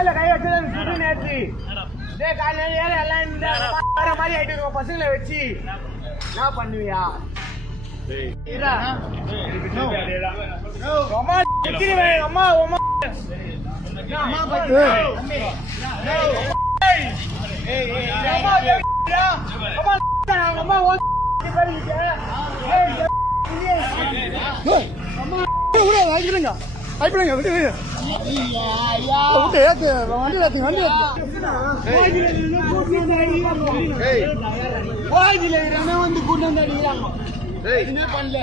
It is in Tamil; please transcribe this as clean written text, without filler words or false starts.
மேல கை வச்சது சுடு நேத்து காலையில எல்லாம் இந்த வேற மாதிரி ஆயிட்டு இருக்கோம் பசங்களை வச்சு என்ன பண்ணுவியா அம்மா வந்து கூட்டு வந்து அடிக்கிறாங்க என்ன பண்ணல